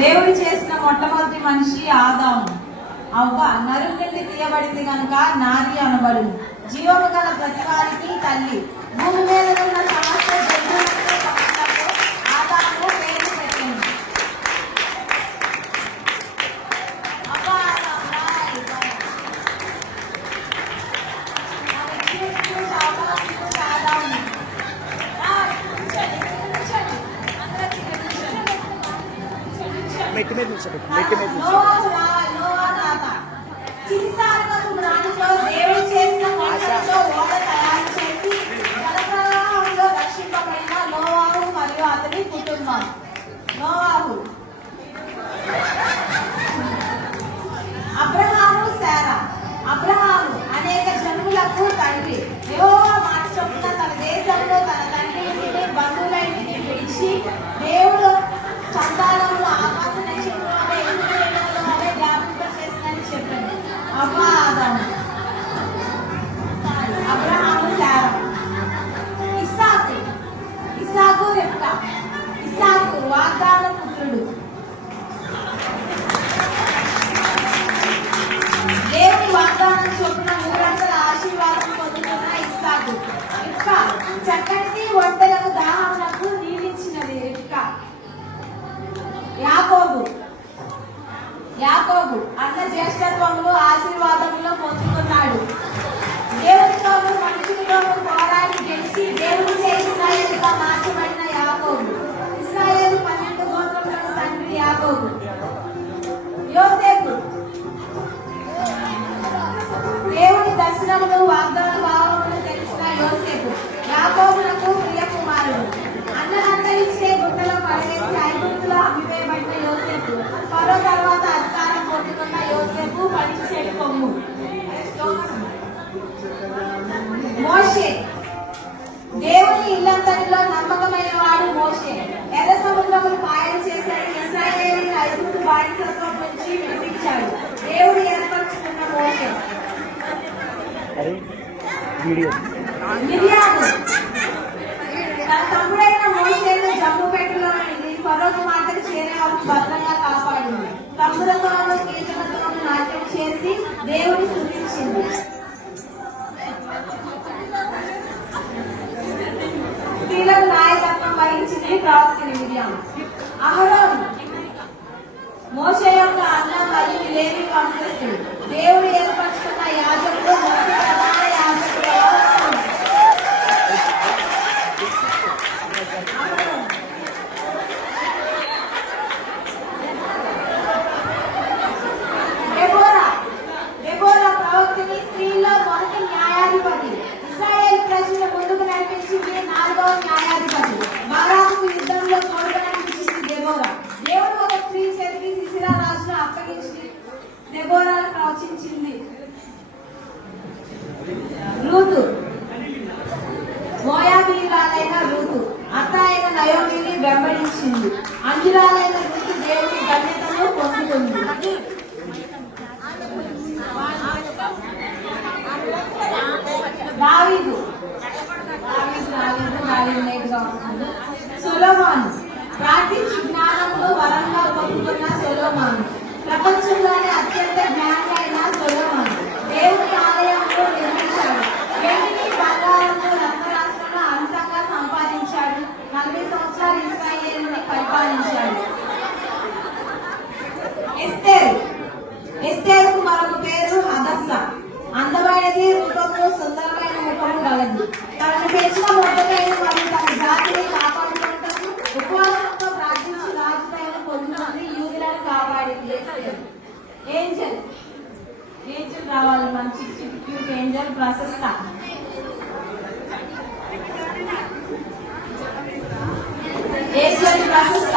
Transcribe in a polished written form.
దేవుడు చేసిన మొట్టమొదటి మనిషి ఆదాము. అవ్వ నరుని నుండి తీయబడింది కనుక నారి అనబడు. జీవము గల ప్రతి వారికి తల్లి. భూమి మీద ఉన్న సమస్త జంతువులకు ఆదాము పేరు పెట్టింది. దేవుడు చేసిన మొట్టతో ఓడ తయారు చేసి జలప్రవాహంలో రక్షింపబడిన నోవాహు మరియు అతని కుటుంబం. నోవాహు, అబ్రహాము, శారా. అబ్రహాము అనేక జనులకు తండ్రి. యెహోవా మాట చొప్పున తన దేశంలో తన తండ్రి ఇంటిని బంధువులైంటిని విడిచి దేవుడు సంతానంలో ఆకాశ నక్షత్రం అనే ఎదురు వ్యాపింపచేసిందని చెప్పింది. అవ్వ ఆదాము. అబ్రహాము, శారా. ఇస్సాకు. ఇస్సాకు రెబ్కా. ఇస్సాకు వాగ్దాన పుత్రుడు. దేవుని వాగ్దానం చొప్పున 300 ఆశీర్వాదం పొందుతున్న ఇస్సాకు. రిబ్కా చక్కటి ఒంటెలకు దాహమునకు నీళ్ళిచ్చినది. రిబ్కా. యాకోబు. యాకోబు అన్న జ్యేష్ఠత్వములు ఆశీర్వాదములో పొందుతున్నాడు. దేవునితోనూ మనుషులతోనూ పోరాడి గెలిచి దేవుని ఇశ్రాయేలుగా మార్చబడిన యాకోబు. ఇశ్రాయేలు 12 గోత్రములకు తండ్రి యాకోబు. యోసేపు దేవుని దర్శనములు వాగ్దాన భావములు తెలిసిన యోసేపు. యాకోబునకు ప్రియ కుమారుడు. అన్నలందరిచ్చే గుట్టలో పడవేసి ఐగుప్తులో అమ్మివేయబడిన యోసేపు. ఫరో తర్వాత అధికారం పొందుతున్న యోసేపు పడిచేడు కొమ్ము. మోషే దేవుని ఇల్లంతటిలో నమ్మకమైన వాడు మోషే. ఎర్ర సముద్రమును పాయలు చేశాడు. ఇశ్రాయేలును ఐగుప్తు బానిసత్వం నుంచి విడిపించాడు. దేవుడు ఏర్పరచుకున్న మోషే. మిరియాము తన తమ్ముడైన మోషేను జమ్ముపెట్టులోని ఫరోకు మాటకు చేరే వరకు భద్రంగా కాపాడింది. తమ్ములతోనూ కీర్తనతోనూ నాట్యం చేసి దేవుని స్తుతించింది. స్త్రీలకు నాయకత్వం వహించింది ప్రవక్తిని మిరియాము. అహరోను మోషే యొక్క అన్న మరియు లేవి వంశస్థుడు. దేవుడు ఏర్పరచుకున్న యాజకుడు. ప్రధాన యాజకుడు దెబోరా ప్రవక్తిని. స్త్రీల్లో మొదటి న్యాయాధిపతి. ఇశ్రాయేలు ప్రజలను ముందుకు నడిపించింది 4వ న్యాయాధిపతి. బారాకు యుద్ధంలో తోడుగా నడిపించింది దెబోరా. దేవుడు ఒక స్త్రీ చేతికి సిసిరా రాజును అప్పగించి దెబోరాను ప్రవచించింది. రూతు మోయాబీయురాలైన రూతు అత్త అయిన నయోమిని వెంబడించింది. అంజురాలైన రూతు దేవుని ధన్యతను పొందుతుంది. దావీదు సొలొమోను ప్రార్థించి జ్ఞానమును వరంగా పొందుతున్న సొలొమోను. ప్రపంచంలోనే అత్యంత జ్ఞానమైన సొలొమోను దేవుని ఆలయంలో నిర్మించాడు. వెండిని బంగారము రత్నరాశులను అంతంగా సంపాదించాడు. 40 సంవత్సరాలు ఇశ్రాయేలుని పరిపాలించాడు. ఎస్తేరుకు మరొక పేరు హదస్స. అందమైనది, రూపము సుందరమైన ముఖము గలది. తనను పెంచిన మొట్టకైన మరియు తన జాతిని కాపాడుకుంటూ ఉపవాసంతో ప్రార్థించి రాజుపైన పొందుతుంది. యూదులను కాపాడింది. ఏంజల్ రావాలి. మంచి క్యూట్ ఏంజల్ ప్రశస్త. ఏంజల్ ప్రశస్త